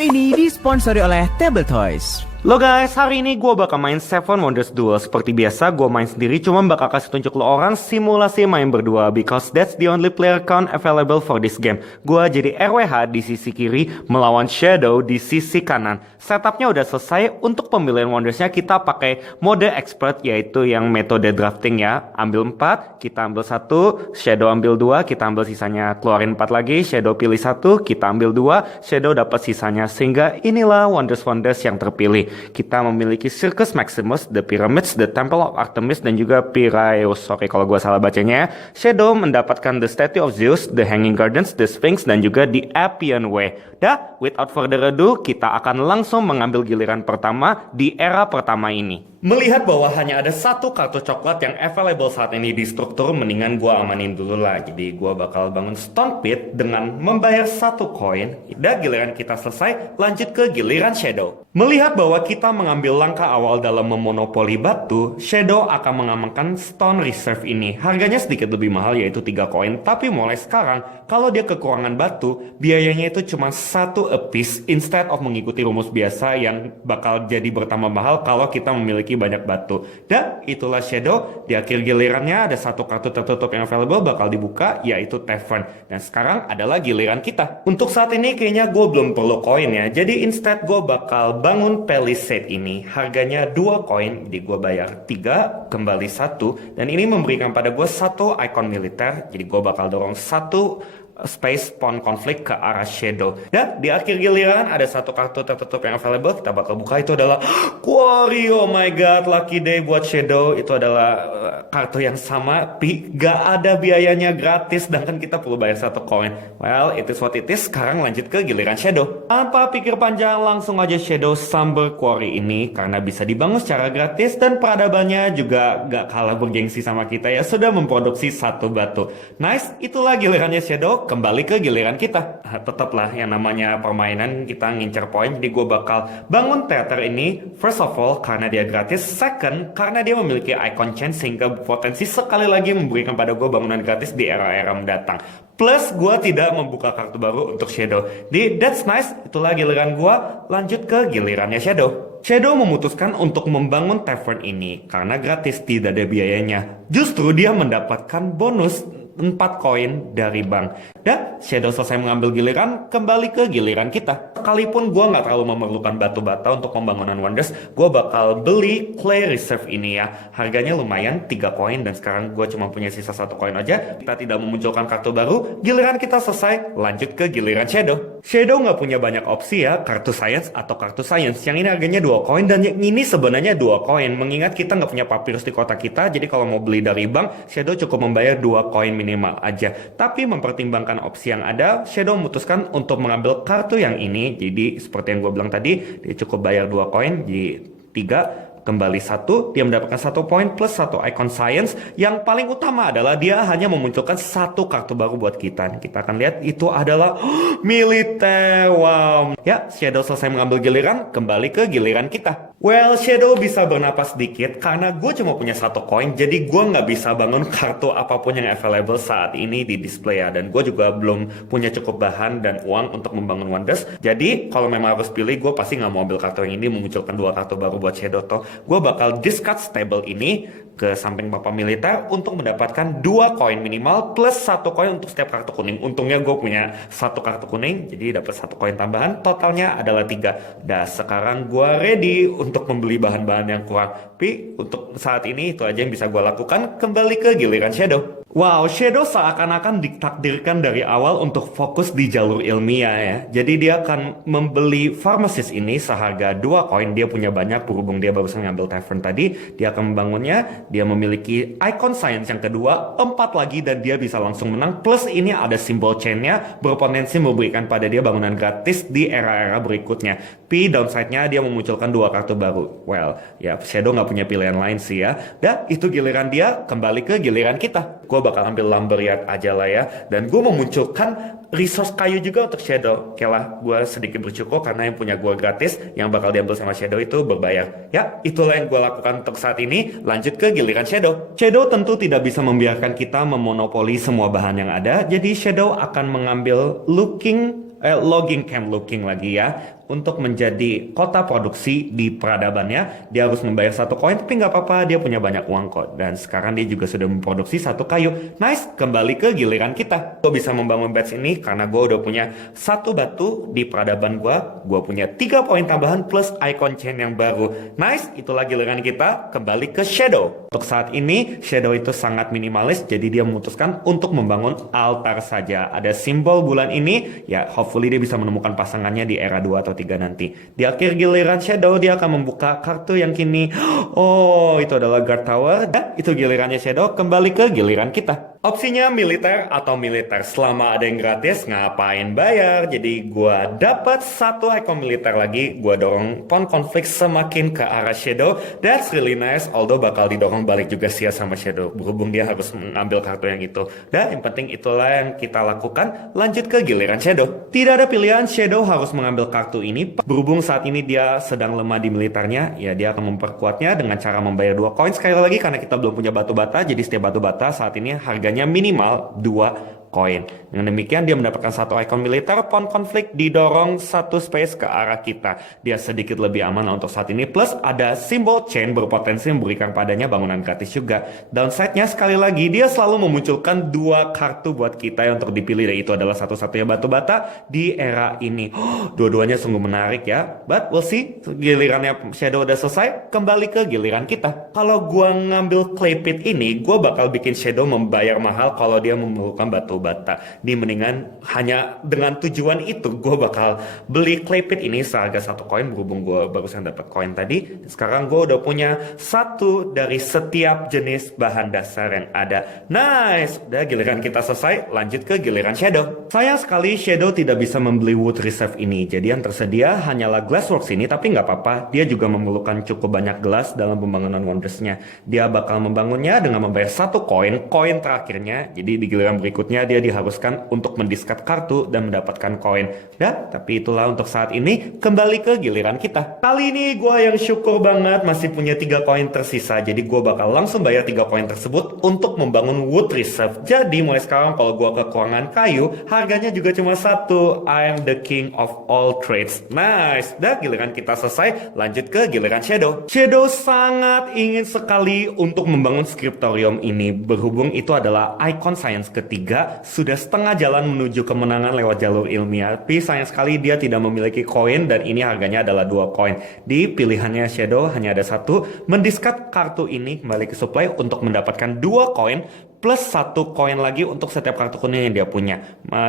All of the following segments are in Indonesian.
Video ini disponsori oleh Table Toys. Lo guys, hari ini gue bakal main Seven Wonders Duel. Seperti biasa, gue main sendiri, cuma bakal kasih tunjuk lo orang simulasi main berdua, because that's the only player count available for this game. Gue jadi RWH di sisi kiri, melawan Shadow di sisi kanan. Setupnya udah selesai. Untuk pemilihan Wondersnya kita pakai mode expert, yaitu yang metode drafting ya. Ambil 4, kita ambil 1, Shadow ambil 2, kita ambil sisanya, keluarin 4 lagi, Shadow pilih 1, kita ambil 2, Shadow dapat sisanya. Sehingga inilah Wonders-Wonders yang terpilih. Kita memiliki Circus Maximus, The Pyramids, The Temple of Artemis, dan juga Piraeus. Sorry kalau gue salah bacanya. Shadow mendapatkan The Statue of Zeus, The Hanging Gardens, The Sphinx, dan juga The Appian Way. Dah, without further ado, kita akan langsung mengambil giliran pertama di era pertama ini. Melihat bahwa hanya ada satu kartu coklat yang available saat ini di struktur, mendingan gua amanin dulu lah. Jadi gua bakal bangun Stone Pit dengan membayar 1 koin. Dan giliran kita selesai, lanjut ke giliran Shadow. Melihat bahwa kita mengambil langkah awal dalam memonopoli batu, Shadow akan mengamankan Stone Reserve ini. Harganya sedikit lebih mahal, yaitu 3 koin. Tapi mulai sekarang, kalau dia kekurangan batu, biayanya itu cuma 1 apiece, instead of mengikuti rumus biasa yang bakal jadi bertambah mahal kalau kita memiliki banyak batu. Dan itulah Shadow. Di akhir gilirannya ada satu kartu tertutup yang available bakal dibuka, yaitu Tavern. Dan sekarang adalah giliran kita. Untuk saat ini kayaknya gue belum perlu koin ya. Jadi instead gue bakal bangun Palisade ini. Harganya 2 koin, jadi gue bayar 3, kembali 1. Dan ini memberikan pada gue 1 icon militer. Jadi gue bakal dorong 1 space pawn konflik ke arah Shadow. Dan di akhir giliran ada satu kartu tertutup yang available. Kita bakal buka, itu adalah Quarry. Oh my god, lucky day buat Shadow. Itu adalah kartu yang sama, gak ada biayanya, gratis, sedangkan kita perlu bayar 1 koin. Well, it is what it is. Sekarang lanjut ke giliran Shadow. Tanpa pikir panjang, langsung aja Shadow samber Quarry ini, karena bisa dibangun secara gratis dan peradabannya juga gak kalah bergengsi sama kita ya. Sudah memproduksi 1 batu. Nice, itulah gilirannya Shadow. Kembali ke giliran kita. Tetaplah yang namanya permainan, kita ngincer poin. Jadi gue bakal bangun teater ini. First of all, karena dia gratis. Second, karena dia memiliki icon chain, sehingga potensi sekali lagi memberikan pada gue bangunan gratis di era-era mendatang. Plus, gue tidak membuka kartu baru untuk Shadow. Di that's nice, itulah giliran gue. Lanjut ke gilirannya Shadow. Shadow memutuskan untuk membangun tavern ini karena gratis, tidak ada biayanya. Justru dia mendapatkan bonus 4 koin dari bank. Dan Shadow selesai mengambil giliran, kembali ke giliran kita. Sekalipun gue gak terlalu memerlukan batu bata untuk pembangunan Wonders, gue bakal beli Clay Reserve ini ya. Harganya lumayan, 3 koin, dan sekarang gue cuma punya sisa 1 koin aja. Kita tidak memunculkan kartu baru, giliran kita selesai, lanjut ke giliran Shadow. Shadow gak punya banyak opsi ya, kartu Science atau kartu Science. Yang ini harganya 2 koin, dan yang ini sebenarnya 2 koin. Mengingat kita gak punya papyrus di kota kita, jadi kalau mau beli dari bank, Shadow cukup membayar 2 koin minimal aja. Tapi mempertimbangkan opsi yang ada, Shadow memutuskan untuk mengambil kartu yang ini. Jadi seperti yang gue bilang tadi, dia cukup bayar 2 koin, jadi 3, kembali 1, dia mendapatkan 1 poin plus 1 icon Science. Yang paling utama adalah dia hanya memunculkan 1 kartu baru buat kita. Kita akan lihat itu adalah militer. Wow. Ya, Shadow selesai mengambil giliran, kembali ke giliran kita. Well, Shadow bisa bernapas sedikit karena gue cuma punya 1 koin, jadi gue nggak bisa bangun kartu apapun yang available saat ini di display ya. Dan gue juga belum punya cukup bahan dan uang untuk membangun Wonders. Jadi kalau memang harus pilih, gue pasti nggak mau ambil kartu yang ini memunculkan 2 kartu baru buat Shadow toh. Gue bakal discard stable ini ke samping bapak militer untuk mendapatkan 2 koin minimal plus 1 koin untuk setiap kartu kuning. Untungnya gue punya 1 kartu kuning, jadi dapat 1 koin tambahan. Totalnya adalah 3. Dan sekarang gue ready untuk membeli bahan-bahan yang kurang. Tapi untuk saat ini itu aja yang bisa gue lakukan. Kembali ke giliran Shadow. Wow, Shadow seakan-akan ditakdirkan dari awal untuk fokus di jalur ilmiah ya. Jadi dia akan membeli Pharmacist ini seharga 2 koin. Dia punya banyak, berhubung dia barusan ngambil Tavern tadi. Dia akan membangunnya. Dia memiliki icon Science yang kedua, 4 lagi, dan dia bisa langsung menang. Plus ini ada simbol chainnya, berpotensi memberikan pada dia bangunan gratis di era-era berikutnya. Tapi downside-nya dia memunculkan 2 kartu baru. Well, ya Shadow nggak punya pilihan lain sih ya. Dan itu giliran dia, kembali ke giliran kita. Gue bakal ambil Lumberyard aja lah ya. Dan gue memunculkan resource kayu juga untuk Shadow. Oke lah, gue sedikit bersyukur karena yang punya gue gratis, yang bakal diambil sama Shadow itu berbayar. Ya, itulah yang gue lakukan untuk saat ini. Lanjut ke giliran Shadow. Shadow tentu tidak bisa membiarkan kita memonopoli semua bahan yang ada. Jadi Shadow akan mengambil logging camp looking lagi ya. untuk menjadi kota produksi di peradabannya. Dia harus membayar 1 koin, tapi nggak apa-apa, dia punya banyak uang kok. Dan sekarang dia juga sudah memproduksi 1 kayu. Nice, kembali ke giliran kita. Gue bisa membangun beds ini karena gue udah punya 1 batu di peradaban gue. Gue punya 3 poin tambahan plus icon chain yang baru. Nice, itulah giliran kita. Kembali ke Shadow. Untuk saat ini, Shadow itu sangat minimalis, jadi dia memutuskan untuk membangun altar saja. Ada simbol bulan ini, ya hopefully dia bisa menemukan pasangannya di era 2 atau 3 nanti. Di akhir giliran Shadow, dia akan membuka kartu yang kini, oh itu adalah Guard Tower, dan itu gilirannya Shadow. Kembali ke giliran kita. Opsinya militer atau militer, selama ada yang gratis ngapain bayar. Jadi gua dapat 1 icon militer lagi, gua dorong pawn konflik semakin ke arah Shadow. That's really nice, although bakal didorong balik juga sih sama Shadow, berhubung dia harus mengambil kartu yang itu. Dan yang penting itulah yang kita lakukan. Lanjut ke giliran Shadow. Tidak ada pilihan, Shadow harus mengambil kartu ini. Berhubung saat ini dia sedang lemah di militernya, ya dia akan memperkuatnya dengan cara membayar 2 koin. Sekali lagi karena kita belum punya batu bata, jadi setiap batu bata saat ini harganya minimal 2 koin. Dengan demikian dia mendapatkan 1 icon militer, pawn konflik didorong 1 space ke arah kita. Dia sedikit lebih aman untuk saat ini, plus ada simbol chain berpotensi memberikan padanya bangunan gratis juga. Downside-nya sekali lagi dia selalu memunculkan 2 kartu buat kita yang untuk dipilih, dan itu adalah satu-satunya batu bata di era ini. Dua-duanya sungguh menarik ya, but we'll see. Gilirannya Shadow udah selesai, kembali ke giliran kita. Kalau gua ngambil clay pit ini, gua bakal bikin Shadow membayar mahal kalau dia memerlukan batu bata. Di mendingan hanya dengan tujuan itu gue bakal beli clay pit ini seharga 1 koin, berhubung gue barusan dapat koin tadi. Sekarang gue udah punya 1 dari setiap jenis bahan dasar yang ada. Nice, udah giliran kita selesai. Lanjut ke giliran Shadow. Sayang sekali Shadow tidak bisa membeli wood reserve ini, jadi yang tersedia hanyalah glassworks ini. Tapi nggak apa-apa, dia juga memerlukan cukup banyak gelas dalam pembangunan wondersnya. Dia bakal membangunnya dengan membayar 1 koin terakhirnya. Jadi di giliran berikutnya dia diharuskan untuk mendiscard kartu dan mendapatkan koin. Dan tapi itulah untuk saat ini. Kembali ke giliran kita. Kali ini gue yang syukur banget masih punya 3 koin tersisa. Jadi gue bakal langsung bayar 3 koin tersebut untuk membangun wood reserve. Jadi mulai sekarang kalau gue kekurangan kayu, harganya juga cuma 1. I am the king of all trades. Nice. Dan giliran kita selesai. Lanjut ke giliran Shadow. Shadow sangat ingin sekali untuk membangun scriptorium ini, berhubung itu adalah icon science ketiga. Sudah setengah jalan menuju kemenangan lewat jalur ilmiah, tapi sayang sekali dia tidak memiliki koin, dan ini harganya adalah 2 koin. Di pilihannya Shadow hanya ada 1, mendiscard kartu ini kembali ke supply untuk mendapatkan 2 koin plus 1 koin lagi untuk setiap kartu kuning yang dia punya.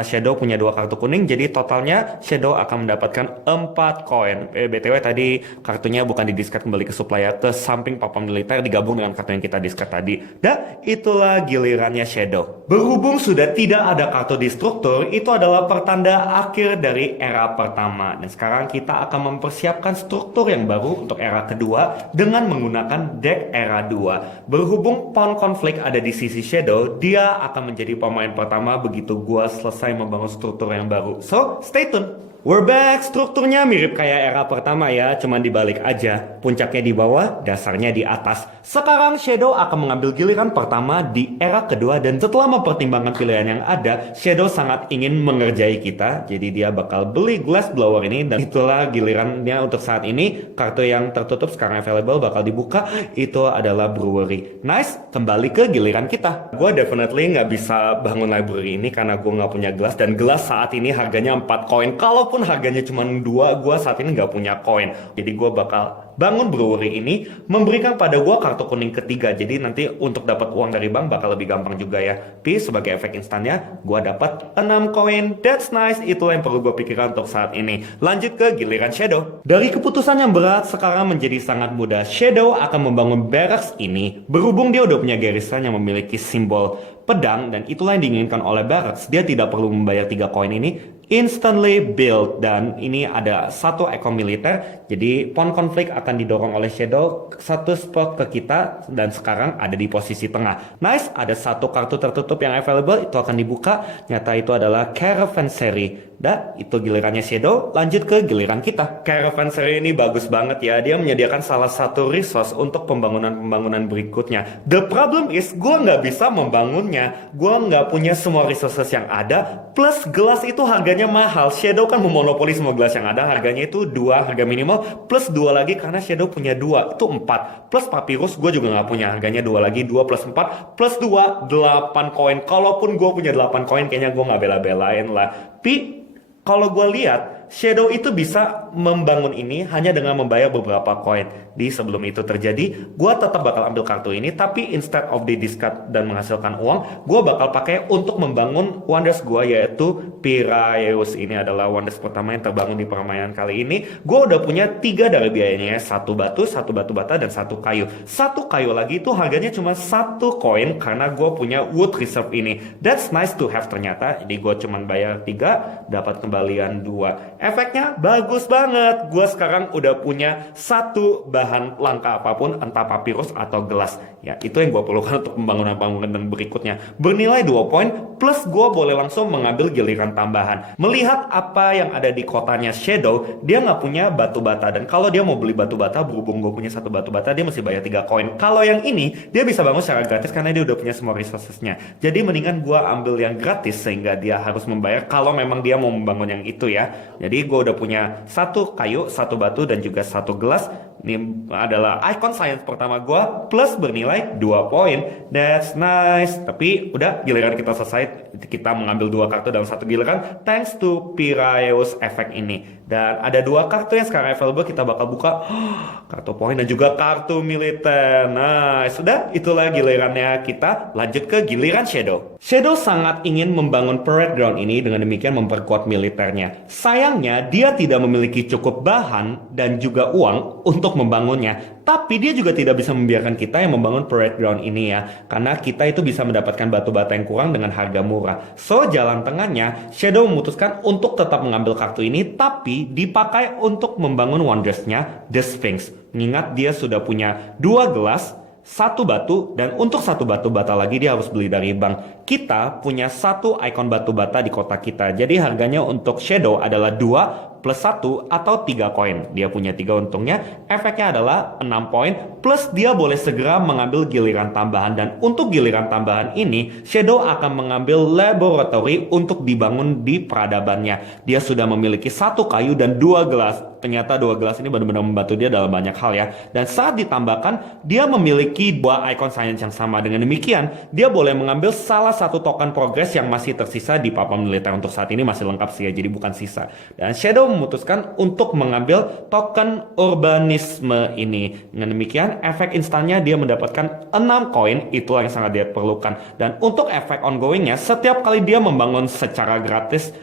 Shadow punya 2 kartu kuning, jadi totalnya Shadow akan mendapatkan 4 koin. BTW tadi kartunya bukan di discard kembali ke supply ya, ke samping papan militer digabung dengan kartu yang kita discard tadi. Dan itulah gilirannya Shadow. Berhubung sudah tidak ada kartu destruktur, itu adalah pertanda akhir dari era pertama. Dan sekarang kita akan mempersiapkan struktur yang baru untuk era kedua dengan menggunakan deck era 2. Berhubung pawn konflik ada di sisi Shadow, dia akan menjadi pemain pertama begitu gua selesai membangun struktur yang baru. So, stay tune. We're back. Strukturnya mirip kayak era pertama ya, cuman dibalik aja. Puncaknya di bawah, dasarnya di atas. Sekarang Shadow akan mengambil giliran pertama di era kedua, dan setelah mempertimbangkan pilihan yang ada, Shadow sangat ingin mengerjai kita. Jadi dia bakal beli glass blower ini, dan itulah gilirannya untuk saat ini. Kartu yang tertutup sekarang available bakal dibuka, itu adalah brewery. Nice, kembali ke giliran kita. Gue definitely nggak bisa bangun library ini karena gue nggak punya gelas, dan gelas saat ini harganya 4 koin. Kalaupun harganya cuma 2, gue saat ini nggak punya koin. Jadi gue bakal bangun brewery ini, memberikan pada gue kartu kuning ketiga. Jadi nanti untuk dapat uang dari bank bakal lebih gampang juga ya. Tapi sebagai efek instannya, gue dapat 6 koin. That's nice. Itulah yang perlu gue pikirkan untuk saat ini. Lanjut ke giliran Shadow. Dari keputusan yang berat sekarang menjadi sangat mudah. Shadow akan membangun barracks ini. Berhubung dia udah punya garisan yang memiliki simbol pedang, dan itulah yang diinginkan oleh barracks. Dia tidak perlu membayar 3 koin ini. Instantly build, dan ini ada 1 icon militer. Jadi pawn konflik akan didorong oleh Shadow 1 spot ke kita, dan sekarang ada di posisi tengah. Nice, ada 1 kartu tertutup yang available, itu akan dibuka. Nyata itu adalah Caravansary. Dan itu gilirannya Shadow. Lanjut ke giliran kita. Caravansary ini bagus banget ya. Dia menyediakan salah satu resource untuk pembangunan-pembangunan berikutnya. The problem is gue nggak bisa membangunnya. Gue nggak punya semua resources yang ada. Plus gelas itu harganya harganya mahal. Shadow kan memonopoli semua gelas yang ada. Harganya itu 2 harga minimal plus 2 lagi karena Shadow punya 2 itu 4 plus Papyrus gue juga nggak punya, harganya 2 lagi, 2 plus 4 plus 2 8 koin. Kalaupun gue punya 8 koin kayaknya gue nggak bela-belain lah. Tapi kalau gue lihat Shadow itu bisa membangun ini hanya dengan membayar beberapa koin. Di sebelum itu terjadi, gue tetap bakal ambil kartu ini, tapi instead of di discard dan menghasilkan uang, gue bakal pakai untuk membangun wonders gue, yaitu Piraeus. Ini adalah wonders pertama yang terbangun di permainan kali ini. Gue udah punya 3 dari biayanya, 1 batu, 1 batu bata, dan 1 kayu. 1 kayu lagi itu harganya cuma 1 koin karena gue punya wood reserve ini. That's nice to have ternyata. Jadi gue cuma bayar 3, dapat kembalian 2. Efeknya bagus banget. Gue sekarang udah punya 1 bahan langka apapun, entah papirus atau gelas. Ya, itu yang gue perlukan untuk pembangunan-pembangunan berikutnya. Bernilai 2 poin, plus gue boleh langsung mengambil giliran tambahan. Melihat apa yang ada di kotanya Shadow, dia nggak punya batu bata. Dan kalau dia mau beli batu bata, berhubung gue punya 1 batu bata, dia mesti bayar 3 koin. Kalau yang ini, dia bisa bangun secara gratis karena dia udah punya semua resourcesnya. Jadi mendingan gue ambil yang gratis sehingga dia harus membayar kalau memang dia mau membangun yang itu ya. Jadi gue udah punya 1 kayu, 1 batu, dan juga 1 gelas. Ini adalah icon science pertama gue, plus bernilai 2 poin. That's nice. Tapi udah, giliran kita selesai. Kita mengambil 2 kartu dalam 1 giliran thanks to Piraeus effect ini. Dan ada 2 kartu yang sekarang available. Kita bakal buka kartu poin dan juga kartu militer. Nah, sudah, itulah gilirannya. Kita lanjut ke giliran Shadow. Shadow sangat ingin membangun parade ground ini, dengan demikian memperkuat militernya. Sayangnya, dia tidak memiliki cukup bahan dan juga uang untuk membangunnya. Tapi dia juga tidak bisa membiarkan kita yang membangun parade ground ini ya, karena kita itu bisa mendapatkan batu bata yang kurang dengan harga murah. So, jalan tengahnya, Shadow memutuskan untuk tetap mengambil kartu ini, tapi dipakai untuk membangun wonders-nya, The Sphinx. Mengingat dia sudah punya 2 gelas, 1 batu, dan untuk 1 batu bata lagi dia harus beli dari bank. Kita punya 1 ikon batu bata di kota kita. Jadi harganya untuk Shadow adalah 2 plus 1 atau 3 koin. Dia punya 3 untungnya. Efeknya adalah 6 poin. Plus dia boleh segera mengambil giliran tambahan. Dan untuk giliran tambahan ini, Shadow akan mengambil laboratory untuk dibangun di peradabannya. Dia sudah memiliki 1 kayu dan 2 gelas. Ternyata 2 gelas ini benar-benar membantu dia dalam banyak hal ya. Dan saat ditambahkan, dia memiliki 2 icon science yang sama. Dengan demikian, dia boleh mengambil salah satu token progress yang masih tersisa di papan militer. Untuk saat ini masih lengkap sih ya, jadi bukan sisa. Dan Shadow memutuskan untuk mengambil token urbanisme ini. Dengan demikian, efek instannya dia mendapatkan 6 koin, itulah yang sangat dia perlukan. Dan untuk efek ongoingnya, setiap kali dia membangun secara gratis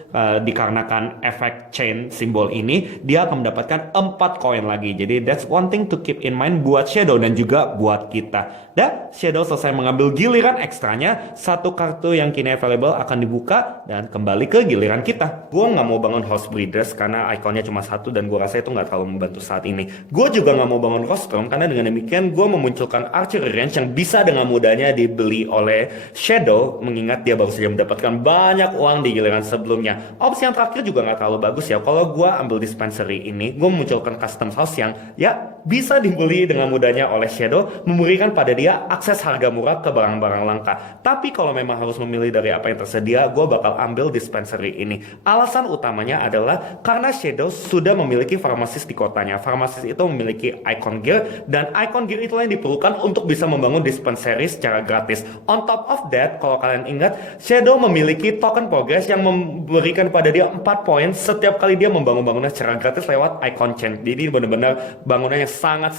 dikarenakan efek chain simbol ini, dia akan mendapatkan 4 koin lagi. Jadi that's one thing to keep in mind buat Shadow dan juga buat kita. Dan Shadow selesai mengambil giliran ekstranya, 1 kartu yang kini available akan dibuka dan kembali ke giliran kita. Gue nggak mau bangun House Breeders karena ikonnya cuma 1 dan gue rasa itu nggak terlalu membantu saat ini. Gue juga nggak mau bangun Rostrum karena dengan demikian gue memunculkan Archery Range yang bisa dengan mudahnya dibeli oleh Shadow, mengingat dia baru saja mendapatkan banyak uang di giliran sebelumnya. Opsi yang terakhir juga nggak terlalu bagus ya. Kalau gue ambil Dispensary ini, gue memunculkan Custom House yang ya bisa dibeli dengan mudahnya oleh Shadow, memberikan pada dia akses harga murah ke barang-barang langka. Tapi kalau memang harus memilih dari apa yang tersedia, gue bakal ambil Dispensary ini. Alasan utamanya adalah karena Shadow sudah memiliki farmasis di kotanya. Farmasis itu memiliki icon gear, dan icon gear itulah yang diperlukan untuk bisa membangun Dispensary secara gratis. On top of that, kalau kalian ingat, Shadow memiliki token progress yang memberikan pada dia 4 poin setiap kali dia membangun bangunan secara gratis lewat icon chain. Jadi benar-benar bangunan yang sangat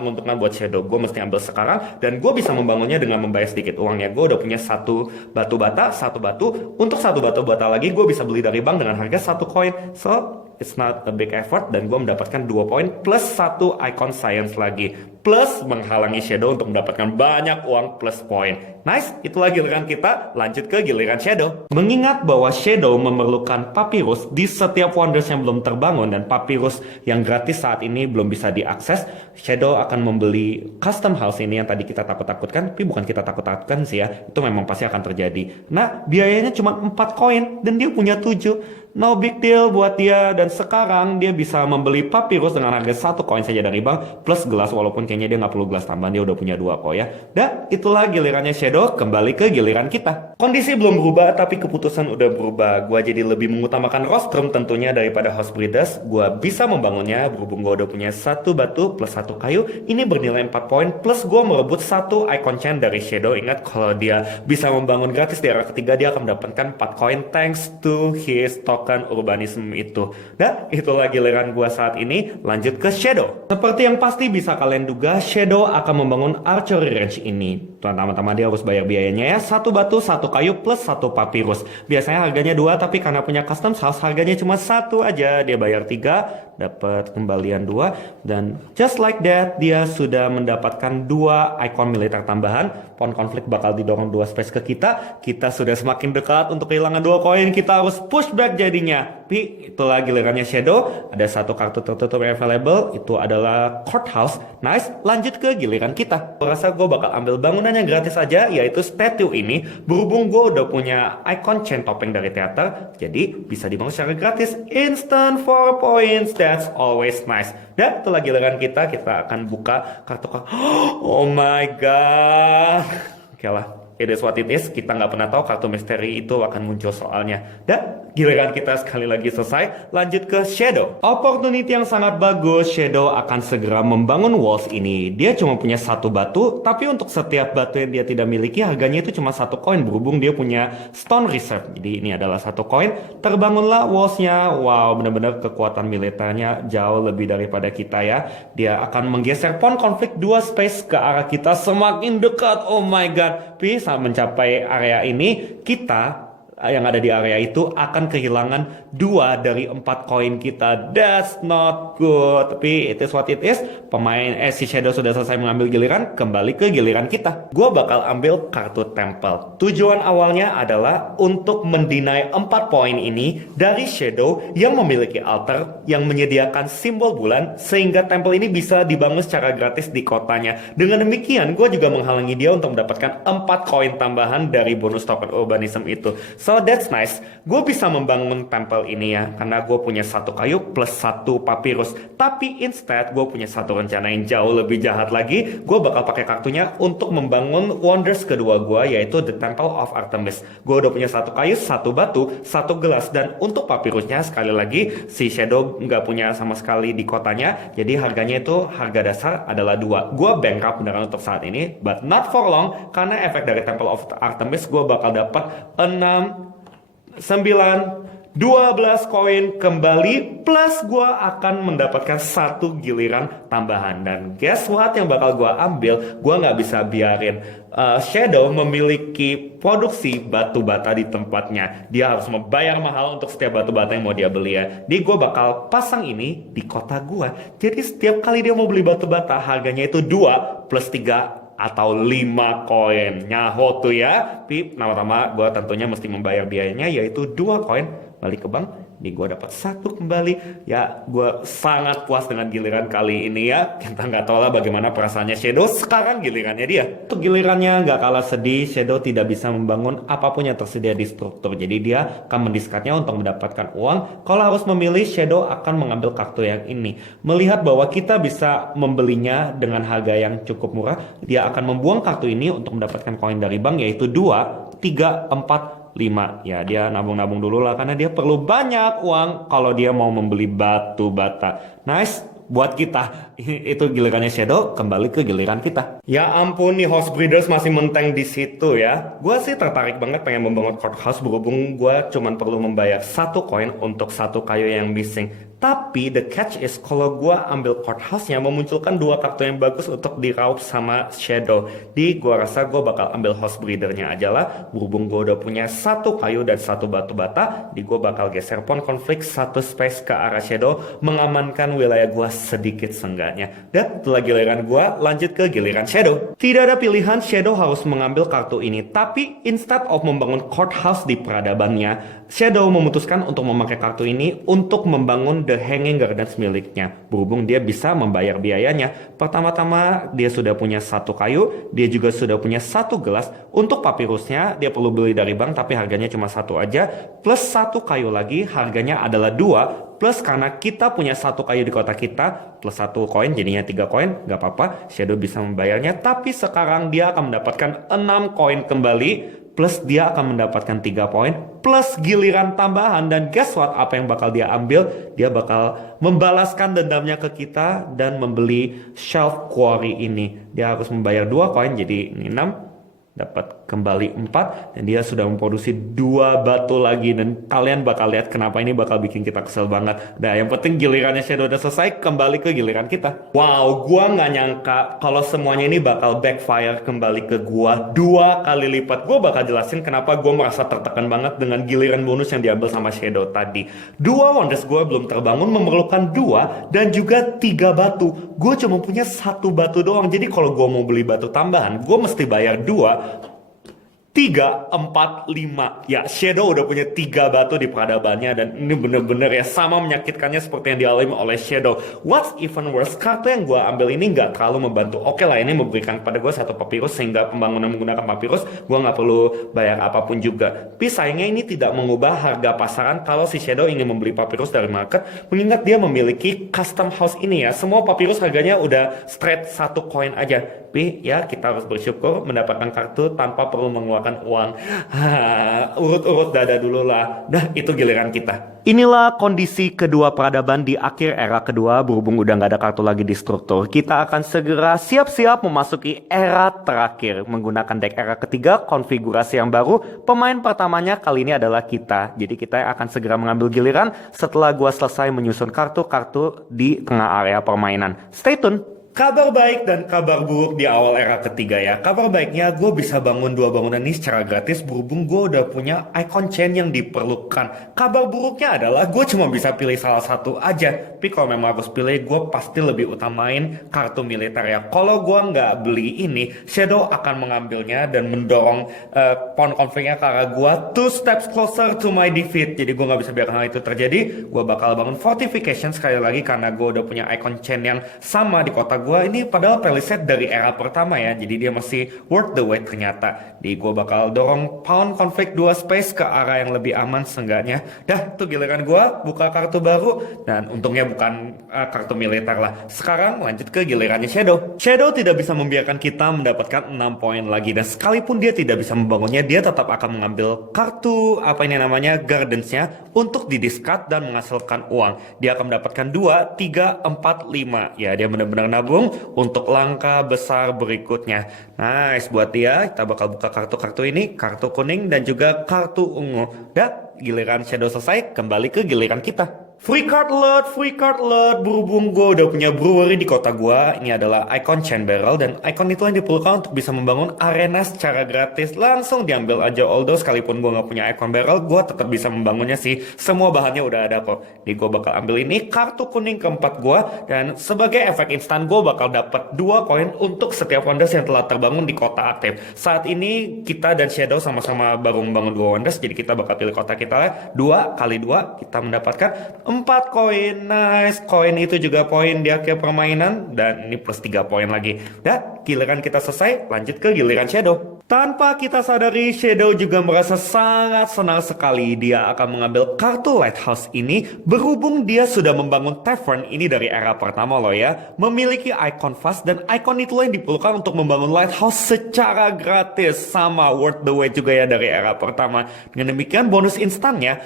menguntungkan buat Shadow. Gue mesti ambil sekarang, dan gue bisa membangunnya dengan membayar sedikit uangnya. Gue udah punya 1 batu bata, 1 batu. Untuk 1 batu bata lagi, gue bisa beli dari bank dengan harga 1 koin. So, it's not a big effort, dan gue mendapatkan 2 poin plus 1 icon science lagi, plus menghalangi Shadow untuk mendapatkan banyak uang plus poin. Nice, itulah giliran kita. Lanjut ke giliran Shadow. Mengingat bahwa Shadow memerlukan papyrus di setiap wonders yang belum terbangun, dan papyrus yang gratis saat ini belum bisa diakses, Shadow akan membeli custom house ini yang tadi kita takut-takutkan. Tapi bukan kita takut-takutkan sih ya, itu memang pasti akan terjadi. Nah, biayanya cuma 4 koin dan dia punya 7. no big deal buat dia. Dan sekarang dia bisa membeli papyrus dengan harga 1 koin saja dari bank plus gelas, walaupun kayaknya dia nggak perlu gelas tambahan, dia udah punya 2 kok ya. Dan itulah gilirannya Shadow, kembali ke giliran kita. Kondisi belum berubah tapi keputusan udah berubah. Gua jadi lebih mengutamakan rostrum tentunya daripada House Breeders. Gua bisa membangunnya berhubung gua udah punya 1 batu plus 1 kayu. Ini bernilai 4 poin plus gua merebut 1 icon chain dari Shadow. Ingat kalau dia bisa membangun gratis di era ketiga, dia akan mendapatkan 4 koin thanks to his token urbanism itu. Dan itulah giliran gua saat ini. Lanjut ke Shadow. Seperti yang pasti bisa kalian duga, Shadow akan membangun archery range ini. Pertama-tama dia harus bayar biayanya ya, 1 batu, 1 kayu plus 1 papyrus. Biasanya harganya 2, tapi karena punya custom house harganya cuma 1 aja. Dia bayar 3, dapat kembalian 2, dan just like that dia sudah mendapatkan 2 icon militer tambahan. Pon konflik bakal didorong 2 space ke kita. Kita sudah semakin dekat untuk kehilangan 2 koin. Kita harus push back jadinya. Tapi itulah gilirannya Shadow. Ada 1 kartu tertutup yang available, itu adalah Courthouse. Nice, lanjut ke giliran kita. Gue rasa gue bakal ambil bangunan yang gratis aja, yaitu statue ini. Berhubung gue udah punya icon chain topeng dari teater, jadi bisa dibangun secara gratis. Instant 4 points, that's always nice. Dan itulah giliran kita akan buka kartu. Oh my god. Oke lah, it is what it is. Kita nggak pernah tahu kartu misteri itu akan muncul soalnya. Dan giliran kita sekali lagi selesai. Lanjut ke Shadow. Opportunity yang sangat bagus. Shadow akan segera membangun walls ini. Dia cuma punya 1 batu, tapi untuk setiap batu yang dia tidak miliki harganya itu cuma 1 koin. Berhubung dia punya stone reserve, jadi ini adalah 1 koin. Terbangunlah wallsnya. Wow, benar-benar kekuatan militernya jauh lebih daripada kita ya. Dia akan menggeser pon konflik 2 space ke arah kita, semakin dekat. Oh my god. Tapi saat mencapai area ini, kita yang ada di area itu akan kehilangan 2 dari 4 koin kita. That's not good. Tapi it is what it is. Si Shadow sudah selesai mengambil giliran, kembali ke giliran kita. Gua bakal ambil kartu Temple. Tujuan awalnya adalah untuk mendinai 4 poin ini dari Shadow yang memiliki altar yang menyediakan simbol bulan, sehingga Temple ini bisa dibangun secara gratis di kotanya. Dengan demikian, gue juga menghalangi dia untuk mendapatkan 4 koin tambahan dari bonus token urbanism itu. So that's nice. Gue bisa membangun temple ini ya, karena gue punya 1 kayu plus 1 papyrus. Tapi instead gue punya 1 rencana yang jauh lebih jahat lagi. Gue bakal pakai kartunya untuk membangun wonders kedua gue, yaitu The Temple of Artemis. Gue udah punya 1 kayu, 1 batu, 1 gelas. Dan untuk papyrusnya sekali lagi si Shadow nggak punya sama sekali di kotanya. Jadi harganya itu harga dasar adalah 2. Gue bankrupt beneran untuk saat ini, but not for long, karena efek dari Temple of Artemis gue bakal dapat 6, 9, 12 koin kembali, plus gue akan mendapatkan 1 giliran tambahan. Dan guess what yang bakal gue ambil? Gue nggak bisa biarin Shadow memiliki produksi batu bata di tempatnya. Dia harus membayar mahal untuk setiap batu bata yang mau dia beli ya. Jadi gue bakal pasang ini di kota gue. Jadi setiap kali dia mau beli batu bata, harganya itu 2 plus 3 atau 5 koin. Nyaho tuh ya. Tapi pertama gue tentunya mesti membayar biayanya, yaitu 2 koin. Balik ke bank, nih gue dapat 1 kembali. Ya, gue sangat puas dengan giliran kali ini ya. Kita nggak tahu lah bagaimana perasaannya Shadow. Sekarang gilirannya dia. Untuk gilirannya nggak kalah sedih. Shadow tidak bisa membangun apapun yang tersedia di struktur. Jadi dia akan mendiskatnya untuk mendapatkan uang. Kalau harus memilih, Shadow akan mengambil kartu yang ini. Melihat bahwa kita bisa membelinya dengan harga yang cukup murah, dia akan membuang kartu ini untuk mendapatkan koin dari bank, yaitu 2, 3, 4, 5. Ya, dia nabung-nabung dulu lah, karena dia perlu banyak uang kalau dia mau membeli batu bata. Nice buat kita. Itu gilirannya Shadow, kembali ke giliran kita. Ya ampun nih, House Breeders masih menteng di situ ya. Gue sih tertarik banget pengen membangun courthouse, berhubung gue cuman perlu membayar 1 koin untuk 1 kayu yang missing. Tapi the catch is, kalau gue ambil courthouse-nya memunculkan 2 kartu yang bagus untuk diraup sama Shadow. Di gue rasa gue bakal ambil House Breeder-nya aja lah. Berhubung gue udah punya 1 kayu dan 1 batu bata, di gue bakal geser pon konflik 1 space ke arah Shadow, mengamankan wilayah gue sedikit seenggaknya. Dan setelah giliran gue, lanjut ke giliran Shadow. Tidak ada pilihan, Shadow harus mengambil kartu ini. Tapi instead of membangun courthouse di peradabannya, Shadow memutuskan untuk memakai kartu ini untuk membangun The The Hanging Gardens miliknya. Berhubung dia bisa membayar biayanya. Pertama-tama dia sudah punya 1 kayu, dia juga sudah punya 1 gelas. Untuk papirusnya dia perlu beli dari bank tapi harganya cuma 1 aja. Plus 1 kayu lagi harganya adalah 2. Plus karena kita punya 1 kayu di kotak kita, plus 1 koin jadinya 3 koin, gak apa-apa, Shadow bisa membayarnya. Tapi sekarang dia akan mendapatkan 6 koin kembali, plus dia akan mendapatkan 3 poin, plus giliran tambahan. Dan guess what, apa yang bakal dia ambil? Dia bakal membalaskan dendamnya ke kita dan membeli Shelf Quarry ini. Dia harus membayar 2 koin, jadi ini 6. Dapat kembali 4 dan dia sudah memproduksi 2 batu lagi, dan kalian bakal lihat kenapa ini bakal bikin kita kesel banget. Nah, yang penting gilirannya Shadow udah selesai, kembali ke giliran kita. Wow, gua nggak nyangka kalau semuanya ini bakal backfire kembali ke gua 2 kali lipat. Gua bakal jelasin kenapa gua merasa tertekan banget dengan giliran bonus yang diambil sama Shadow tadi. 2 wonders gua belum terbangun memerlukan 2 dan juga 3 batu. Gua cuma punya 1 batu doang, jadi kalau gua mau beli batu tambahan, gua mesti bayar 2, 3, 4, 5. Ya, Shadow udah punya 3 batu di peradabannya, dan ini bener-bener ya sama menyakitkannya seperti yang dialami oleh Shadow. What's even worse, kartu yang gue ambil ini nggak terlalu membantu. Oke lah, ini memberikan kepada gue 1 papirus sehingga pembangunan menggunakan papirus gue nggak perlu bayar apapun juga. Tapi sayangnya ini tidak mengubah harga pasaran kalau si Shadow ingin membeli papirus dari market, mengingat dia memiliki custom house ini ya. Semua papirus harganya udah straight 1 koin aja. Tapi ya kita harus bersyukur mendapatkan kartu tanpa perlu mengeluarkan uang. Urut-urut dada dulu lah. Dah, itu giliran kita. Inilah kondisi kedua peradaban di akhir era kedua. Berhubung udah nggak ada kartu lagi di struktur, kita akan segera siap-siap memasuki era terakhir menggunakan deck era ketiga, konfigurasi yang baru. Pemain pertamanya kali ini adalah kita. Jadi kita akan segera mengambil giliran setelah gua selesai menyusun kartu-kartu di tengah area permainan. Stay tune. Kabar baik dan kabar buruk di awal era ketiga ya. Kabar baiknya gue bisa bangun 2 bangunan ini secara gratis berhubung gue udah punya icon chain yang diperlukan. Kabar buruknya adalah gue cuma bisa pilih salah satu aja. Tapi kalau memang harus pilih, gue pasti lebih utamain kartu militer ya. Kalau gue nggak beli ini, Shadow akan mengambilnya dan mendorong pawn conflict-nya ke arah gue 2 steps closer to my defeat. Jadi gue nggak bisa biarkan hal itu terjadi. Gue bakal bangun fortification sekali lagi karena gue udah punya icon chain yang sama di kota gue. Ini padahal playset dari era pertama ya, jadi dia masih worth the wait ternyata. Di gue bakal dorong pawn conflict 2 space ke arah yang lebih aman seenggaknya. Dah, tuh giliran gue buka kartu baru, dan untungnya bukan kartu militer lah. Sekarang lanjut ke gilirannya Shadow. Shadow tidak bisa membiarkan kita mendapatkan 6 poin lagi, dan sekalipun dia tidak bisa membangunnya, dia tetap akan mengambil kartu apa ini namanya gardensnya untuk didiscard dan menghasilkan uang. Dia akan mendapatkan 2, 3, 4, 5. Ya, dia benar-benar nabung untuk langkah besar berikutnya. Nice, buat dia kita bakal buka kartu-kartu ini, kartu kuning dan juga kartu ungu. Dah, giliran Shadow selesai, kembali ke giliran kita. Free card alert, berhubung gue udah punya brewery di kota gue. Ini adalah icon chain barrel, dan icon itu yang diperlukan untuk bisa membangun arena secara gratis. Langsung diambil aja, although sekalipun gue gak punya icon barrel, gue tetap bisa membangunnya sih. Semua bahannya udah ada kok. Jadi gue bakal ambil ini, kartu kuning keempat gue, dan sebagai efek instan gue bakal dapat 2 koin untuk setiap wonders yang telah terbangun di kota aktif. Saat ini kita dan Shadow sama-sama baru membangun 2 wonders, jadi kita bakal pilih kota kita 2 kali 2, kita mendapatkan 4 koin. Nice, koin itu juga poin di akhir permainan, dan ini plus 3 poin lagi. Dan giliran kita selesai, lanjut ke giliran Shadow. Tanpa kita sadari, Shadow juga merasa sangat senang sekali. Dia akan mengambil kartu Lighthouse ini berhubung dia sudah membangun tavern ini dari era pertama loh ya. Memiliki icon fast, dan icon itu yang diperlukan untuk membangun Lighthouse secara gratis. Sama worth the wait juga ya dari era pertama. Dengan demikian bonus instannya,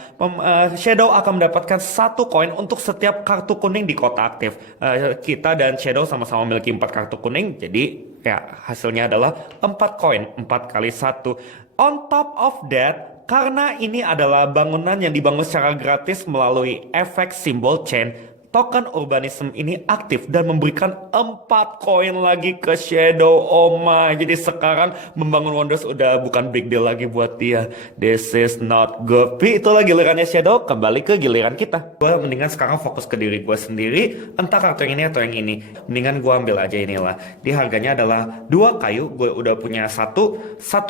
Shadow akan mendapatkan 1 koin untuk setiap kartu kuning di kota aktif. Kita dan Shadow sama-sama memiliki 4 kartu kuning, jadi ya hasilnya adalah 4 koin, 4 kali 1. On top of that, karena ini adalah bangunan yang dibangun secara gratis melalui efek simbol chain, token urbanism ini aktif dan memberikan 4 koin lagi ke Shadow. Oh my, jadi sekarang membangun Wonders udah bukan big deal lagi buat dia. This is not good. Tapi itulah gilirannya Shadow, kembali ke giliran kita. Gue mendingan sekarang fokus ke diri gue sendiri, entah kartu yang ini atau yang ini. Mendingan gue ambil aja inilah. Di harganya adalah 2 kayu, gue udah punya satu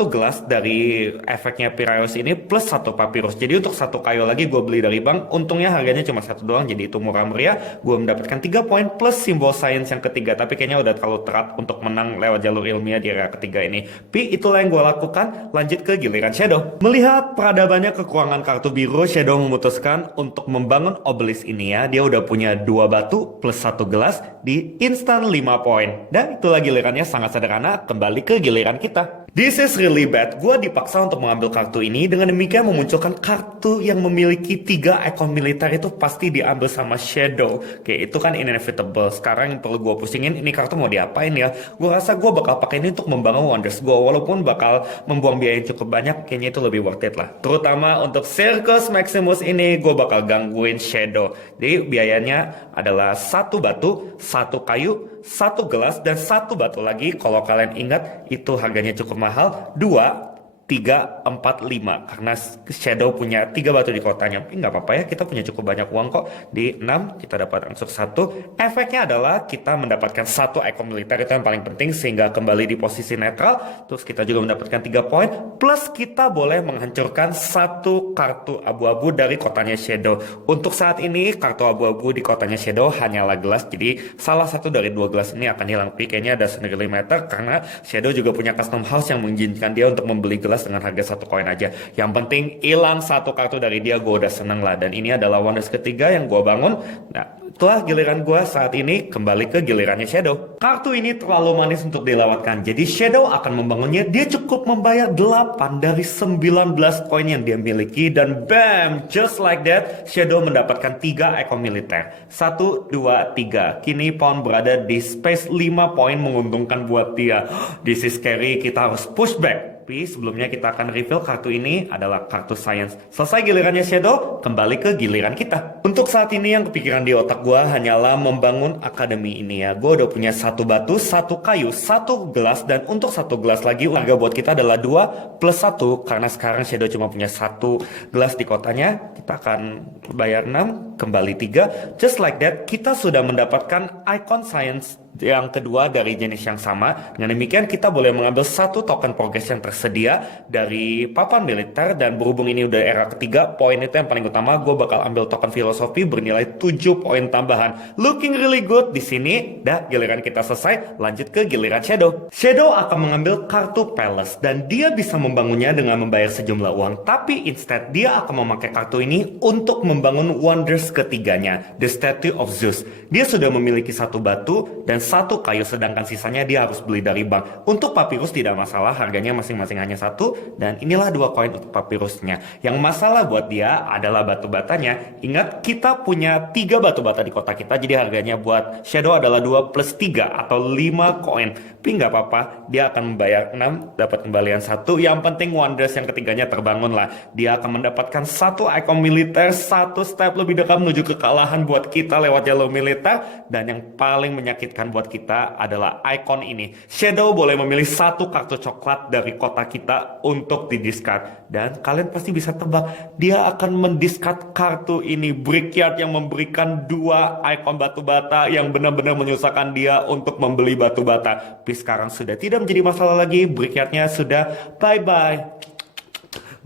gelas dari efeknya Pyraios ini plus 1 papyrus. Jadi untuk 1 kayu lagi gue beli dari bank, untungnya harganya cuma 1 doang, jadi itu murah meriah. Gue mendapatkan 3 poin plus simbol science yang ketiga, tapi kayaknya udah terlalu terat untuk menang lewat jalur ilmiah di era ketiga ini. Tapi itulah yang gue lakukan. Lanjut ke giliran Shadow. Melihat peradabannya kekurangan kartu biru, Shadow memutuskan untuk membangun obelisk ini ya. Dia udah punya 2 batu plus 1 gelas di instan 5 poin. Dan itulah gilirannya, sangat sederhana. Kembali ke giliran kita. This is really bad. Gue dipaksa untuk mengambil kartu ini, dengan demikian memunculkan kartu yang memiliki 3 ikon militer itu pasti diambil sama Shadow. Oke, itu kan inevitable. Sekarang yang perlu gue pusingin, ini kartu mau diapain ya? Gue rasa gue bakal pakai ini untuk membangun Wonders gue, walaupun bakal membuang biaya yang cukup banyak, kayaknya itu lebih worth it lah. Terutama untuk Circus Maximus ini, gue bakal gangguin Shadow. Jadi biayanya adalah 1 batu, 1 kayu, 1 gelas, dan 1 batu lagi. Kalau kalian ingat, itu harganya cukup mahal. 2, 3, 4, 5. Karena Shadow punya 3 batu di kotanya. Tapi nggak apa-apa ya, kita punya cukup banyak uang kok. Di 6, kita dapat unsur 1. Efeknya adalah kita mendapatkan 1 ikon militer, itu yang paling penting, sehingga kembali di posisi netral. Terus kita juga mendapatkan 3 poin. Plus kita boleh menghancurkan 1 kartu abu-abu dari kotanya Shadow. Untuk saat ini, kartu abu-abu di kotanya Shadow hanyalah gelas. Jadi salah satu dari 2 gelas ini akan hilang. Tapi kayaknya ada sendiri meter, karena Shadow juga punya custom house yang mengizinkan dia untuk membeli gelas dengan harga 1 koin aja. Yang penting hilang 1 kartu dari dia, gue udah seneng lah. Dan ini adalah Wonders ketiga yang gue bangun. Nah, itulah giliran gue saat ini. Kembali ke gilirannya Shadow. Kartu ini terlalu manis untuk dilewatkan, jadi Shadow akan membangunnya. Dia cukup membayar 8 dari 19 koin yang dia miliki, dan bam, just like that, Shadow mendapatkan 3 ikon militer. 1, 2, 3. Kini Pawn berada di space 5 poin, menguntungkan buat dia. This is scary, kita harus push back. Tapi sebelumnya kita akan reveal kartu ini adalah kartu science. Selesai gilirannya Shadow, kembali ke giliran kita. Untuk saat ini yang kepikiran di otak gue hanyalah membangun akademi ini ya. Gue udah punya 1 batu, 1 kayu, 1 gelas, dan untuk 1 gelas lagi harga buat kita adalah 2 plus 1. Karena sekarang Shadow cuma punya 1 gelas di kotanya, kita akan bayar 6, kembali 3. Just like that, kita sudah mendapatkan icon science yang kedua dari jenis yang sama. Dengan demikian kita boleh mengambil 1 token progress yang tersedia dari papan militer, dan berhubung ini udah era ketiga, poin itu yang paling utama. Gue bakal ambil token filosofi bernilai 7 poin tambahan. Looking really good di sini. Dah, giliran kita selesai. Lanjut ke giliran Shadow. Shadow akan mengambil kartu Palace, dan dia bisa membangunnya dengan membayar sejumlah uang. Tapi instead dia akan memakai kartu ini untuk membangun Wonders ketiganya, The Statue of Zeus. Dia sudah memiliki 1 batu dan 1 kayu, sedangkan sisanya dia harus beli dari bank. Untuk papyrus tidak masalah, harganya masing-masing hanya 1, dan inilah 2 koin untuk papyrusnya. Yang masalah buat dia adalah batu batanya. Ingat, kita punya 3 batu bata di kota kita, jadi harganya buat Shadow adalah 2 plus 3 atau 5 koin. Tapi nggak apa-apa, dia akan membayar 6, dapat kembalian 1. Yang penting Wonders yang ketiganya terbangun lah. Dia akan mendapatkan 1 ikon militer, 1 step lebih dekat menuju kekalahan buat kita lewat jalur militer. Dan yang paling menyakitkan buat kita adalah ikon ini. Shadow boleh memilih 1 kartu coklat dari kota kita untuk di-discard. Dan kalian pasti bisa tebak, dia akan mendiscard kartu ini, Brickyard, yang memberikan 2 ikon batu bata yang benar-benar menyusahkan dia untuk membeli batu bata. Tapi sekarang sudah tidak menjadi masalah lagi, Brickyardnya sudah bye-bye.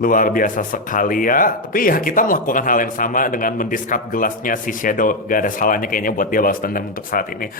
Luar biasa sekali ya. Tapi ya kita melakukan hal yang sama dengan mendiscard gelasnya si Shadow. Gak ada salahnya kayaknya buat dia balas dendam untuk saat ini.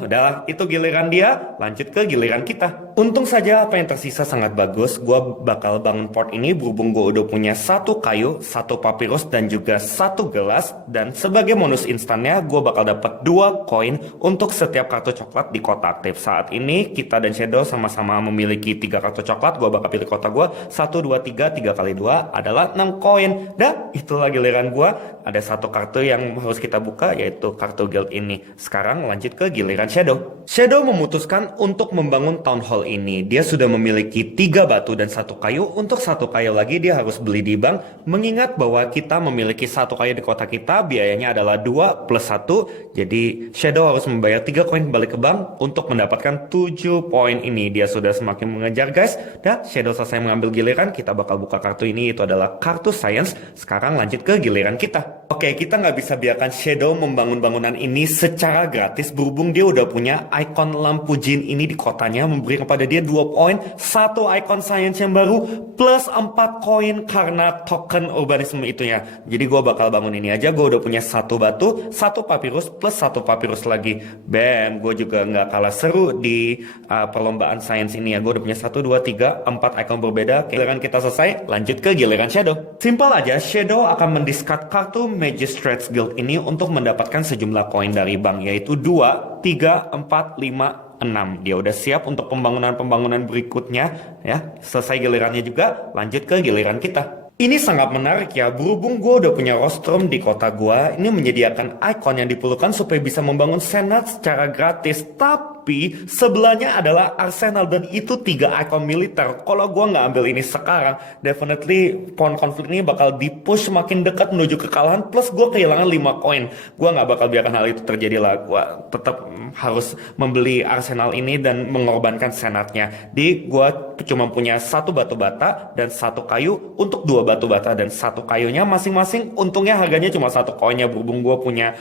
Udahlah, itu giliran dia. Lanjut ke giliran kita. Untung saja apa yang tersisa sangat bagus. Gue bakal bangun port ini berhubung gue udah punya 1 kayu, 1 papyrus, dan juga 1 gelas. Dan sebagai bonus instannya, gue bakal dapat 2 koin untuk setiap kartu coklat di kota aktif. Saat ini kita dan Shadow sama-sama memiliki 3 kartu coklat. Gue bakal pilih kota gue. 1, 2, 3 kali 2 adalah 6 koin. Dah, itulah giliran gue. ada satu kartu yang harus kita buka, yaitu kartu guild ini. Sekarang lanjut ke giliran Shadow. Shadow memutuskan untuk membangun Town Hall ini. Dia sudah memiliki 3 batu dan 1 kayu. Untuk 1 kayu lagi dia harus beli di bank. Mengingat bahwa kita memiliki 1 kayu di kota kita, biayanya adalah 2 plus 1. Jadi Shadow harus membayar 3 koin kembali ke bank untuk mendapatkan 7 poin ini. Dia sudah semakin mengejar guys. Dan Shadow selesai mengambil giliran, kita bakal buka kartu ini, itu adalah kartu Science. Sekarang lanjut ke giliran kita. Oke, kita nggak bisa biarkan Shadow membangun bangunan ini secara gratis berhubung dia udah punya ikon lampu jin ini di kotanya, memberi kepada dia 2 poin, 1 ikon Science yang baru, plus 4 koin karena token urbanisme itunya. Jadi gue bakal bangun ini aja. Gue udah punya 1 batu, 1 papirus, plus 1 papirus lagi. Bam, gue juga nggak kalah seru di perlombaan Science ini ya. Gue udah punya 1, 2, 3, 4 ikon berbeda. Giliran kita selesai, lanjut ke giliran Shadow. Simple aja, Shadow akan mendiscard kartu Magistrates Guild ini untuk mendapatkan sejumlah koin dari bank, yaitu 2, 3, 4, 5, 6. Dia udah siap untuk pembangunan-pembangunan berikutnya ya. Selesai gilirannya juga, lanjut ke giliran kita. Ini sangat menarik ya, berhubung gue udah punya rostrum di kota gue, ini menyediakan ikon yang diperlukan supaya bisa membangun senat secara gratis. Tapi sebelahnya adalah arsenal dan itu 3 ikon militer. Kalau gue nggak ambil ini sekarang, definitely pohon konflik ini bakal dipush makin dekat menuju kekalahan, plus gue kehilangan 5 koin. Gue nggak bakal biarkan hal itu terjadi lah. Gue tetap harus membeli arsenal ini dan mengorbankan senatnya. Di gue cuma punya 1 batu bata dan 1 kayu untuk 2 batu bata dan 1 kayunya masing-masing. Untungnya harganya cuma 1 koinnya berhubung gue punya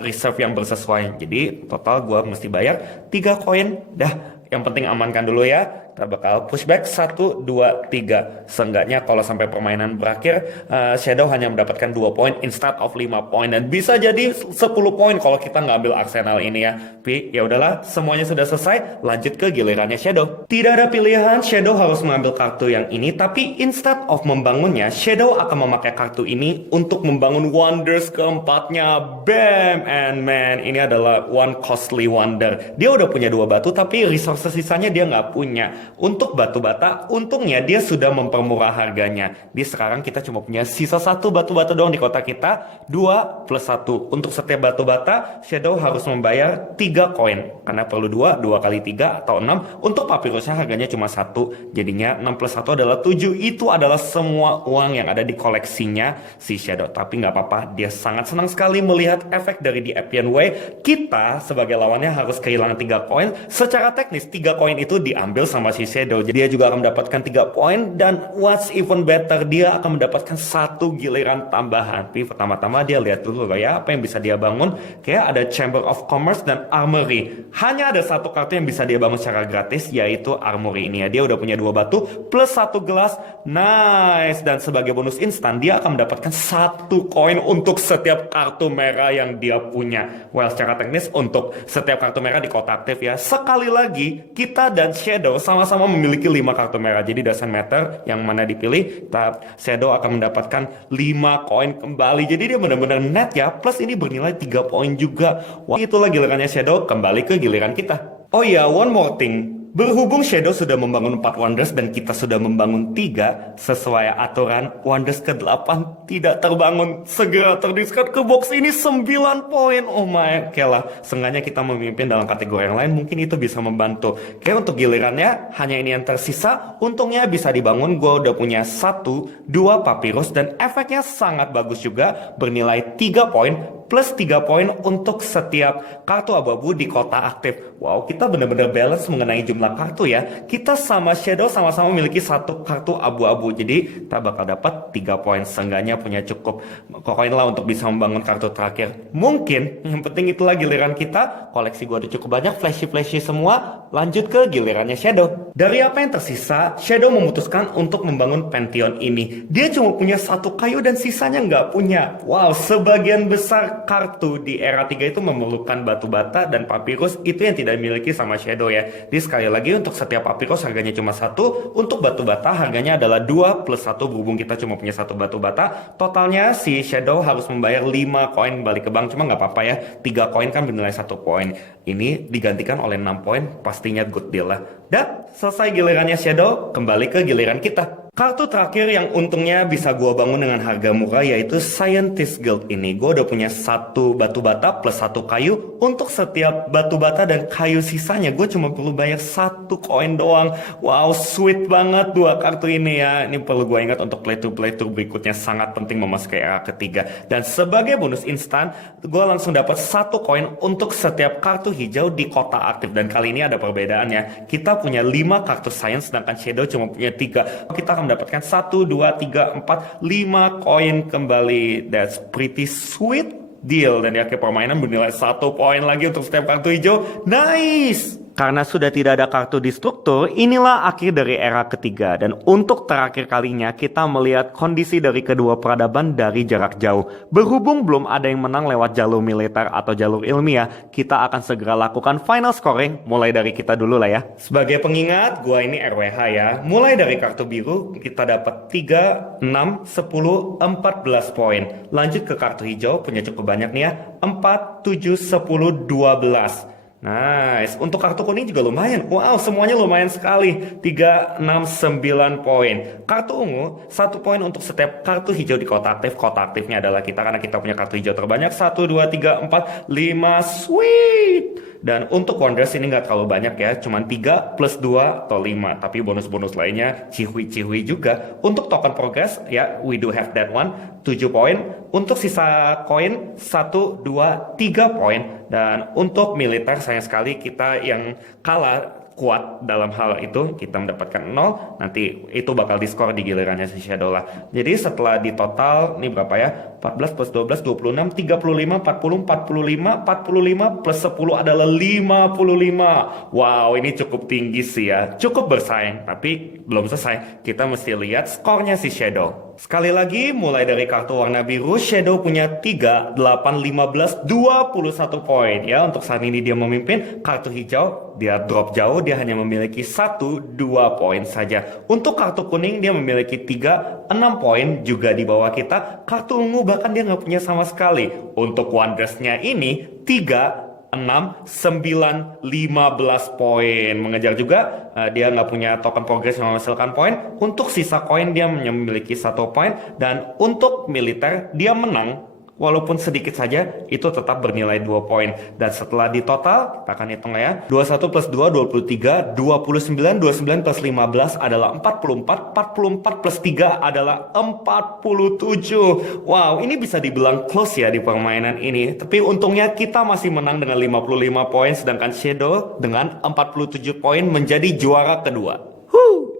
reserve yang bersesuaian. Jadi total gue mesti bayar 3 koin. Dah, yang penting amankan dulu ya. Kita bakal pushback 1, 2, 3. Seenggaknya kalau sampai permainan berakhir, Shadow hanya mendapatkan 2 poin instead of 5 poin. Dan bisa jadi 10 poin kalau kita ngambil arsenal ini ya. Tapi ya udahlah, semuanya sudah selesai. Lanjut ke gilirannya Shadow. Tidak ada pilihan, Shadow harus mengambil kartu yang ini. Tapi instead of membangunnya, Shadow akan memakai kartu ini untuk membangun wonders keempatnya. Bam! And man, ini adalah one costly wonder. Dia udah punya 2 batu, tapi resources sisanya dia nggak punya. Untuk batu bata, untungnya dia sudah mempermurah harganya. Di sekarang kita cuma punya sisa 1 batu bata doang di kota kita, 2 plus 1. Untuk setiap batu bata, Shadow harus membayar 3 koin. Karena perlu 2 kali 3 atau 6. Untuk papirusnya harganya cuma 1. Jadinya 6 plus 1 adalah 7. Itu adalah semua uang yang ada di koleksinya si Shadow. Tapi nggak apa-apa, dia sangat senang sekali melihat efek dari The Appian Way. Kita sebagai lawannya harus kehilangan 3 koin. Secara teknis, 3 koin itu diambil sama si Shadow. Jadi dia juga akan mendapatkan 3 poin dan what's even better, dia akan mendapatkan 1 giliran tambahan. Tapi pertama-tama dia lihat dulu ya apa yang bisa dia bangun. Kayak ada Chamber of Commerce dan Armory. Hanya ada 1 kartu yang bisa dia bangun secara gratis, yaitu Armory ini ya. Dia udah punya 2 batu plus 1 gelas. Nice. Dan sebagai bonus instan dia akan mendapatkan 1 koin untuk setiap kartu merah yang dia punya. Well, secara teknis untuk setiap kartu merah di kotak aktif ya. Sekali lagi kita dan Shadow sama-sama memiliki 5 kartu merah. Jadi doesn't matter yang mana dipilih, Shadow akan mendapatkan 5 koin kembali. Jadi dia benar-benar net ya. Plus ini bernilai 3 poin juga. Wah, itulah gilirannya Shadow. Kembali ke giliran kita. Oh iya, one more thing. Berhubung Shadow sudah membangun 4 wonders dan kita sudah membangun 3, sesuai aturan wonders ke-8 tidak terbangun. Segera terdiscard ke box ini 9 poin. Oh my, kelah. Seenggaknya kita memimpin dalam kategori yang lain, mungkin itu bisa membantu. Kayak untuk gilirannya hanya ini yang tersisa. Untungnya bisa dibangun. Gue udah punya 1, 2 papirus dan efeknya sangat bagus juga, bernilai 3 poin. Plus 3 poin untuk setiap kartu abu-abu di kota aktif. Wow, kita benar-benar balance mengenai jumlah kartu ya. Kita sama Shadow sama-sama memiliki 1 kartu abu-abu. Jadi kita bakal dapat 3 poin. Seenggaknya punya cukup koin lah untuk bisa membangun kartu terakhir. Mungkin yang penting itulah giliran kita. Koleksi gua udah cukup banyak, flashy-flashy semua. Lanjut ke gilirannya Shadow. Dari apa yang tersisa, Shadow memutuskan untuk membangun Pantheon ini. Dia cuma punya 1 kayu dan sisanya nggak punya. Wow, sebagian besar kartu di era 3 itu memerlukan batu bata dan papirus, itu yang tidak dimiliki sama Shadow ya. Jadi sekali lagi untuk setiap papirus harganya cuma 1, untuk batu bata harganya adalah 2 plus 1 berhubung kita cuma punya 1 batu bata. Totalnya si Shadow harus membayar 5 koin balik ke bank, cuma nggak apa-apa ya. 3 koin kan bernilai 1 poin. Ini digantikan oleh 6 poin, pastinya good deal lah. Dan selesai gilirannya Shadow, kembali ke giliran kita. Kartu terakhir yang untungnya bisa gua bangun dengan harga murah yaitu Scientist Guild ini. Gua udah punya 1 batu bata plus 1 kayu. Untuk setiap batu bata dan kayu sisanya gue cuma perlu bayar 1 koin doang. Wow, sweet banget 2 kartu ini ya. Ini perlu gue ingat untuk playthrough berikutnya, sangat penting memasuki era ketiga. Dan sebagai bonus instan, gue langsung dapat 1 koin untuk setiap kartu hijau di kota aktif. Dan kali ini ada perbedaannya. Kita punya 5 kartu science sedangkan Shadow cuma punya 3. Kita akan mendapatkan 1, 2, 3, 4, 5 koin kembali. That's pretty sweet deal. Dan di akhir permainan bernilai 1 poin lagi untuk setiap kartu hijau. Nice! Karena sudah tidak ada kartu destruktur, inilah akhir dari era ketiga. Dan untuk terakhir kalinya kita melihat kondisi dari kedua peradaban dari jarak jauh. Berhubung belum ada yang menang lewat jalur militer atau jalur ilmiah, kita akan segera lakukan final scoring mulai dari kita dulu lah ya. Sebagai pengingat, gua ini RWH ya. Mulai dari kartu biru kita dapat 3, 6, 10, 14 poin. Lanjut ke kartu hijau, punya cukup banyak nih ya. 4, 7, 10, 12. Nice, untuk kartu kuning juga lumayan. Wow, semuanya lumayan sekali. 3, 6, 9 poin. Kartu ungu, 1 poin untuk setiap kartu hijau di kota aktif. Kota aktifnya adalah kita karena kita punya kartu hijau terbanyak. 1, 2, 3, 4, 5, sweet. Dan untuk wonders ini nggak terlalu banyak ya, cuman 3 plus 2 atau 5. Tapi bonus-bonus lainnya cihui-cihui juga. Untuk token progress ya, we do have that one, 7 poin. Untuk sisa koin 1, 2, 3 poin. Dan untuk militer sayang sekali kita yang kalah kuat dalam hal itu, kita mendapatkan 0. Nanti itu bakal diskor di gilirannya si Shadow lah. Jadi setelah di total ini berapa ya, 14 plus 12 26, 35, 40, 45, 45 plus 10 adalah 55. Wow, ini cukup tinggi sih ya, cukup bersaing. Tapi belum selesai, kita mesti lihat skornya si Shadow. Sekali lagi, mulai dari kartu warna biru, Shadow punya 3, 8, 15, 21 poin ya. Untuk saat ini dia memimpin. Kartu hijau, dia drop jauh, dia hanya memiliki 1, 2 poin saja. Untuk kartu kuning, dia memiliki 3, 6 poin juga di bawah kita. Kartu ungu bahkan dia nggak punya sama sekali. Untuk wondersnya ini, 3, 6, 9, 15 poin. Mengejar juga, dia nggak punya token progress yang menghasilkan poin. Untuk sisa koin dia memiliki 1 poin. Dan untuk militer dia menang. Walaupun sedikit saja, itu tetap bernilai 2 poin. Dan setelah di total, kita akan hitung ya. 21 plus 2, 23, 29, 29 plus 15 adalah 44, 44 plus 3 adalah 47. Wow, ini bisa dibilang close ya di permainan ini. Tapi untungnya kita masih menang dengan 55 poin, sedangkan Shadow dengan 47 poin menjadi juara kedua.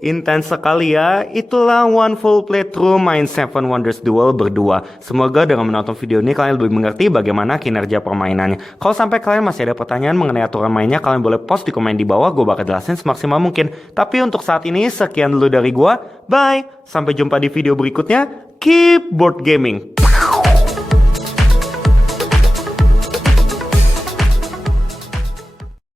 Intens sekali ya. Itulah one full playthrough main Seven Wonders Duel berdua. Semoga dengan menonton video ini kalian lebih mengerti bagaimana kinerja permainannya. Kalau sampai kalian masih ada pertanyaan mengenai aturan mainnya, kalian boleh post di komen di bawah, gue bakal jelasin semaksimal mungkin. Tapi untuk saat ini sekian dulu dari gue. Bye, sampai jumpa di video berikutnya. Keep board gaming.